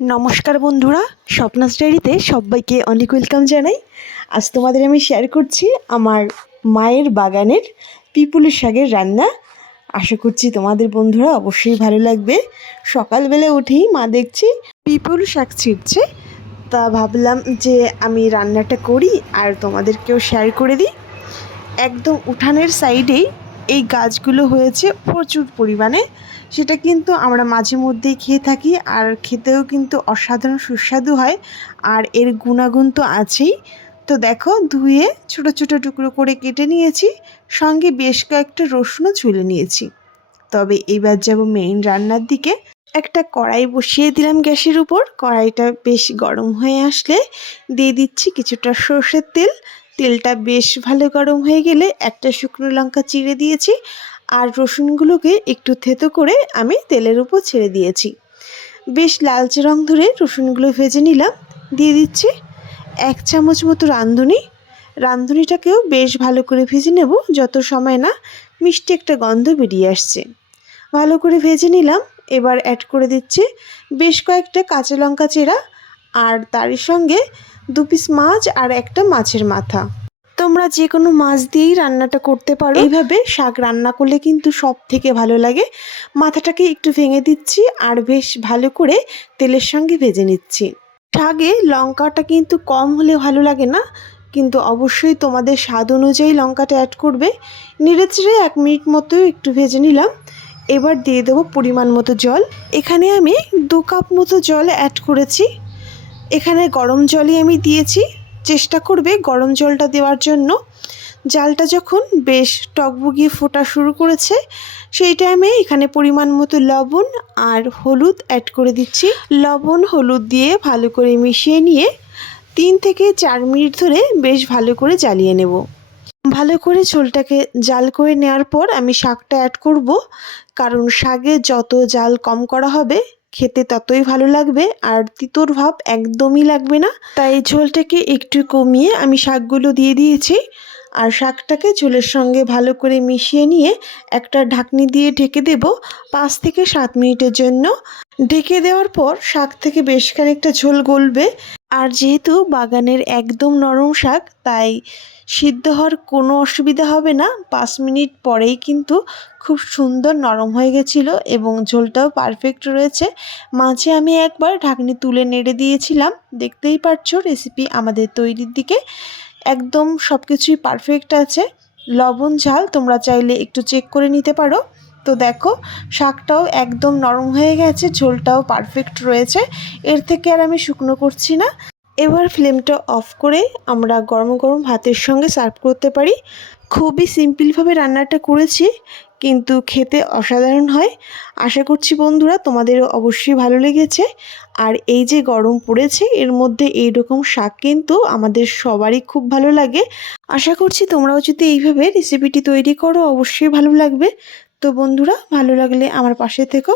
নমস্কার বন্ধুরা, স্বপ্নাস ডায়েরিতে সবাইকে অনেক ওয়েলকাম জানাই। আজ তোমাদের আমি শেয়ার করছি আমার মায়ের বাগানের পিপুলের শাকের রান্না। আশা করছি তোমাদের বন্ধুরা অবশ্যই ভালো লাগবে। সকালবেলা উঠেই মা দেখছি পিপুল শাক ছিঁড়ছে তা ভাবলাম যে আমি রান্নাটা করি আর তোমাদেরকেও শেয়ার করে দিই। একদম উঠানের সাইডেই এই গাছগুলো হয়েছে প্রচুর পরিমাণে। সেটা কিন্তু আমরা মাঝে মধ্যেই খেয়ে থাকি আর খেতেও কিন্তু অসাধারণ সুস্বাদু হয় আর এর গুণাগুণ তো আছেই। তো দেখো ধুয়ে ছোট ছোট টুকরো করে কেটে নিয়েছি, সঙ্গে বেশ কয়েকটা রসুনও ছুলে নিয়েছি। তবে এবার যাব মেইন রান্নার দিকে। একটা কড়াই বসিয়ে দিলাম গ্যাসের উপর। কড়াইটা বেশ গরম হয়ে আসলে দিয়ে দিচ্ছি কিছুটা সর্ষের তেল। তেলটা বেশ ভালো গরম হয়ে গেলে একটা শুকনো লঙ্কা চিড়ে দিয়েছি আর রসুনগুলোকে একটু থেতো করে আমি তেলের উপর ছেড়ে দিয়েছি। বেশ লালচে রং ধরে রসুনগুলো ভেজে নিলাম। দিয়ে দিচ্ছি এক চামচ মতো রাঁধুনি। রাঁধুনিটাকেও বেশ ভালো করে ভেজে নেব, যত সময় না মিষ্টি একটা গন্ধ বেরিয়ে আসছে। ভালো করে ভেজে নিলাম। এবার অ্যাড করে দিচ্ছি বেশ কয়েকটা কাঁচা লঙ্কা চেরা আর তারই সঙ্গে দু পিস মাছ আর একটা মাছের মাথা। তোমরা যে কোনো মাছ দিয়েই রান্নাটা করতে পারো। এইভাবে শাক রান্না করলে কিন্তু সব থেকে ভালো লাগে। মাথাটাকে একটু ভেঙে দিচ্ছি আর বেশ ভালো করে তেলের সঙ্গে ভেজে নিচ্ছি। শাকে লঙ্কাটা কিন্তু কম হলে ভালো লাগে না, কিন্তু অবশ্যই তোমাদের স্বাদ অনুযায়ী লঙ্কাটা অ্যাড করবে। নেড়ে এক মিনিট মতো একটু ভেজে নিলাম। এবার দিয়ে দেবো পরিমাণ মতো জল। এখানে আমি দু কাপ মতো জল অ্যাড করেছি। এখানে গরম জলই আমি দিয়েছি। চেষ্টা করবে গরম জলটা দেওয়ার জন্য। জালটা যখন বেশ টকবগিয়ে ফোটা শুরু করেছে, সেই টাইমে এখানে পরিমাণ মতো লবণ আর হলুদ অ্যাড করে দিচ্ছি। লবণ, হলুদ দিয়ে ভালো করে মিশিয়ে নিয়ে তিন থেকে চার মিনিট ধরে বেশ ভালো করে জ্বালিয়ে নেব। ভালো করে ঝোলটাকে জাল করে নেওয়ার পর আমি শাকটা অ্যাড করব। কারণ শাকে যত জাল কম করা হবে খেতে ততই ভালো লাগবে আর তিতোর ভাব একদমই লাগবে না। তাই ঝোলটাকে একটু কমিয়ে আমি শাকগুলো দিয়ে দিয়েছি আর শাকটাকে ঝোলের সঙ্গে ভালো করে মিশিয়ে নিয়ে একটা ঢাকনি দিয়ে ঢেকে দেব পাঁচ থেকে সাত মিনিটের জন্য। ঢেকে দেওয়ার পর শাক থেকে বেশ খানিকটা ঝোল গলবে আর যেহেতু বাগানের একদম নরম শাক, তাই সিদ্ধ হওয়ার কোনো অসুবিধা হবে না। পাঁচ মিনিট পরেই কিন্তু খুব সুন্দর নরম হয়ে গেছিল এবং ঝোলটাও পারফেক্ট রয়েছে। মাঝে আমি একবার ঢাকনি তুলে নেড়ে দিয়েছিলাম। দেখতেই পাচ্ছ রেসিপি আমাদের তৈরির দিকে। একদম সব কিছুই পারফেক্ট আছে। লবণ, ঝাল তোমরা চাইলে একটু চেক করে নিতে পারো। তো দেখো, শাকটাও একদম নরম হয়ে গেছে, ঝোলটাও পারফেক্ট রয়েছে। এর থেকে আর আমি শুকনো করছি না। এবার ফ্লেমটা অফ করে আমরা গরম গরম ভাতের সঙ্গে সার্ভ করতে পারি। খুবই সিম্পলভাবে রান্নাটা করেছি, কিন্তু খেতে অসাধারণ হয়। আশা করছি বন্ধুরা তোমাদেরও অবশ্যই ভালো লেগেছে। আর এই যে গরম পড়েছে, এর মধ্যে এই রকম শাক কিন্তু আমাদের সবারই খুব ভালো লাগে। আশা করছি তোমরাও যদি এইভাবে রেসিপিটি তৈরি করো, অবশ্যই ভালো লাগবে। তো বন্ধুরা ভালো লাগলে আমার পাশে থেকো।